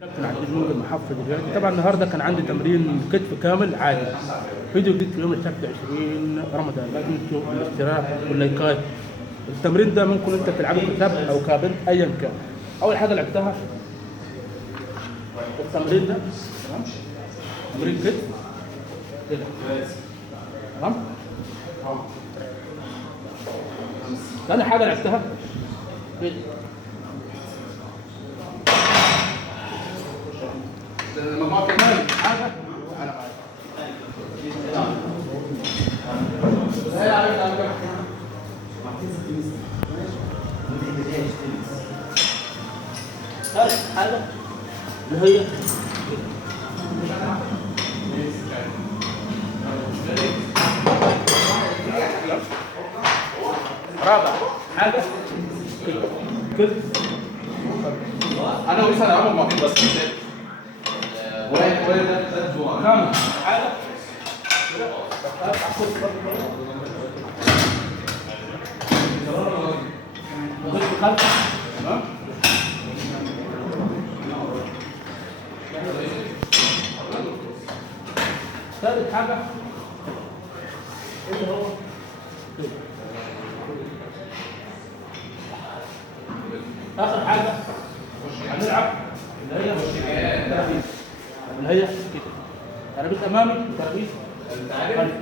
كابتن عبد المنعم المحفظ دلوقتي. طبعا النهارده كان عندي تمرين كتف كامل عادي. فيديو جديد في يوم السبت 20 رمضان، لازم تشوف الاشتراك واللايكات. التمرين ده ممكن انت تلعبه كسب او كابنت ايا كان. اول حاجه لعبتها التمرين ده، تمام؟ تمرين كتف كده، تمام؟ ثاني حاجه لعبتها كده، المجموعة كمان حاجة على ثالث حاجة اللي هي رابع حاجة كده. انا ولسه هلعبهم مع بعض بس وين ده جوا كم حاجة خلفة، تمام؟ ثالث حاجة اللي هو كده. آخر حاجة هنلعب اللي هي كده، ترابيز أمامي وترابيز خلفي.